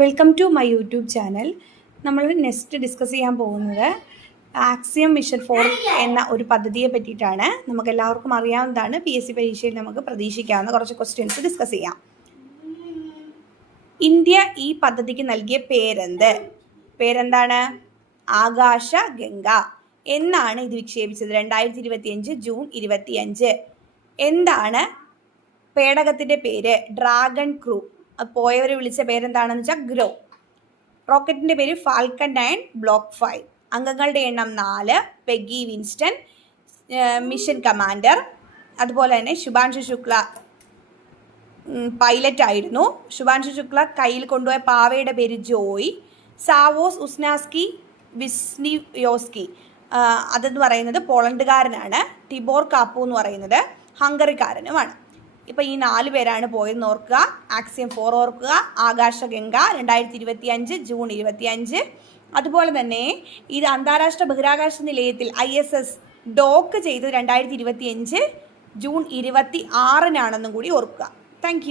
Welcome to my YouTube channel. നമ്മൾ next discuss ചെയ്യാൻ പോകുന്നത് ആക്സിയം മിഷൻ 4 എന്ന ഒരു പദ്ധതിയെ പറ്റിയിട്ടാണ്. നമുക്ക് എല്ലാവർക്കും അറിയാവുന്നതാണ്. PSC പരീക്ഷയിൽ നമുക്ക് പ്രതീക്ഷിക്കാവുന്ന കുറച്ച് ക്വസ്റ്റ്യൻസ് ഡിസ്കസ് ചെയ്യാം. ഇന്ത്യ ഈ പദ്ധതിക്ക് നൽകിയ പേരെന്താണ്? ആകാശ ഗംഗ എന്നാണ് ഇത് വിക്ഷേപിച്ചത്. 2025 ജൂൺ 25. എന്താണ് പേടകത്തിൻ്റെ പേര്? Dragon crew. പോയവർ വിളിച്ച പേരെന്താണെന്ന് വെച്ചാൽ ഗ്രോ. റോക്കറ്റിൻ്റെ പേര് ഫാൽക്കൺ 9 ബ്ലോക്ക് 5. അംഗങ്ങളുടെ എണ്ണം 4. Peggy Winston mission commander. അതുപോലെ തന്നെ ശുഭാൻഷു ശുക്ല പൈലറ്റ് ആയിരുന്നു. ശുഭാൻഷു ശുക്ല കയ്യിൽ കൊണ്ടുപോയ പാവയുടെ പേര് ജോയ്. സാവോസ് ഉസ്നാസ്കി വിസ്നിയോസ്കി അതെന്ന് പറയുന്നത് പോളണ്ടുകാരനാണ്. ടിബോർ കാപ്പു എന്ന് പറയുന്നത് ഹംഗറിക്കാരനുമാണ്. ഇപ്പോൾ ഈ 4 പേരാണ് പോയെന്ന് ഓർക്കുക. ആക്സിയം 4 ഓർക്കുക. ആകാശഗംഗ 2025 ജൂൺ 25. അതുപോലെ തന്നെ ഇത് അന്താരാഷ്ട്ര ബഹിരാകാശ നിലയത്തിൽ ISS ഡോക്ക് ചെയ്തത് 2025 ജൂൺ 26 കൂടി ഓർക്കുക. താങ്ക്